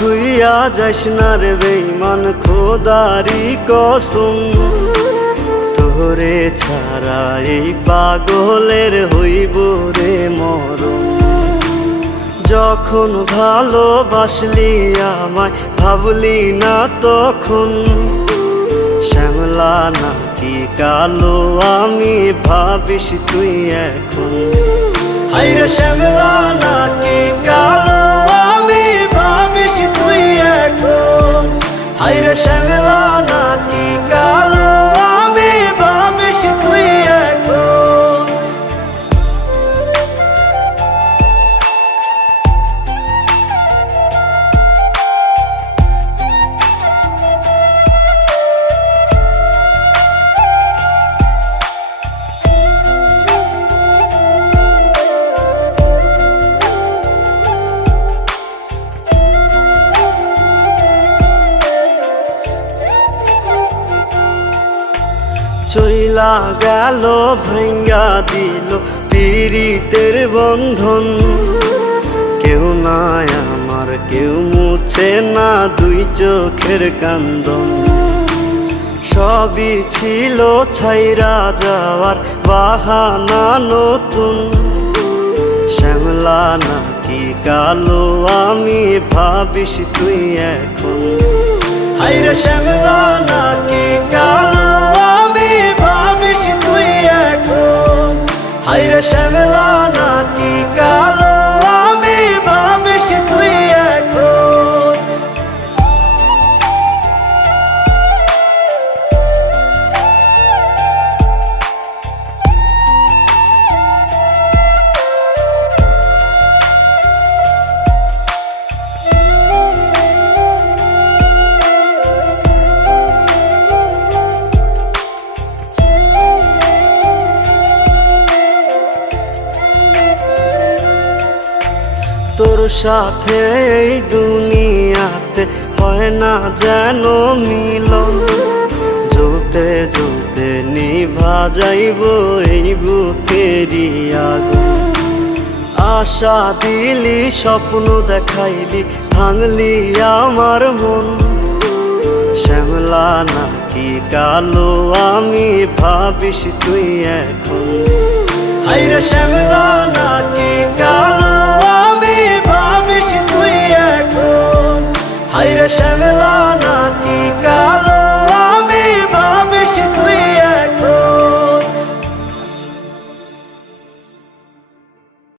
থুইয়া যাইস না রে বেঈমান খোদারি কসম, তোরে ছাড়া এই পাগলের হইব রে মরণ। যখন ভালোবাসলি আমায় ভাবলি না তখন, শ্যামলা নাকি কালো আমি ভাবিস তুই এখন। হায়রে শ্যামলা নাকি কালো আমি ভাবিস তুই এখন। হায়রে শ্যামলা নাকি কালো আমি ভাবিস তুই এখন। চইলা গেল ভাঙ্গা দিল পীড়িতের বন্ধন, কেউ নাই আমার কেউ মুছে না দুই চোখের কান্দন। সবই ছিল ছাইরা যাওয়ার বাহানা নতুন, শ্যামলা নাকি কালো আমি ভাবিস তুই এখন। হায়রে শ্যামলা নাকি কালো আমি ভাবিস তুই এখন। হায়রে শ্যামলা নাকি কালো আমি ভাবিস তুই এখন। তোর সাথে এই দুনিয়াতে হয় না যেন মিলন, জ্বলতে জ্বলতে নিভা যাইব এই বুকেরই আগুন। আশা দিলি স্বপ্ন দেখাইলি ভাঙলি আমার মন, শ্যামলা নাকি কালো আমি ভাবিস তুই এখন। হায়রে শ্যামলা নাকি কালো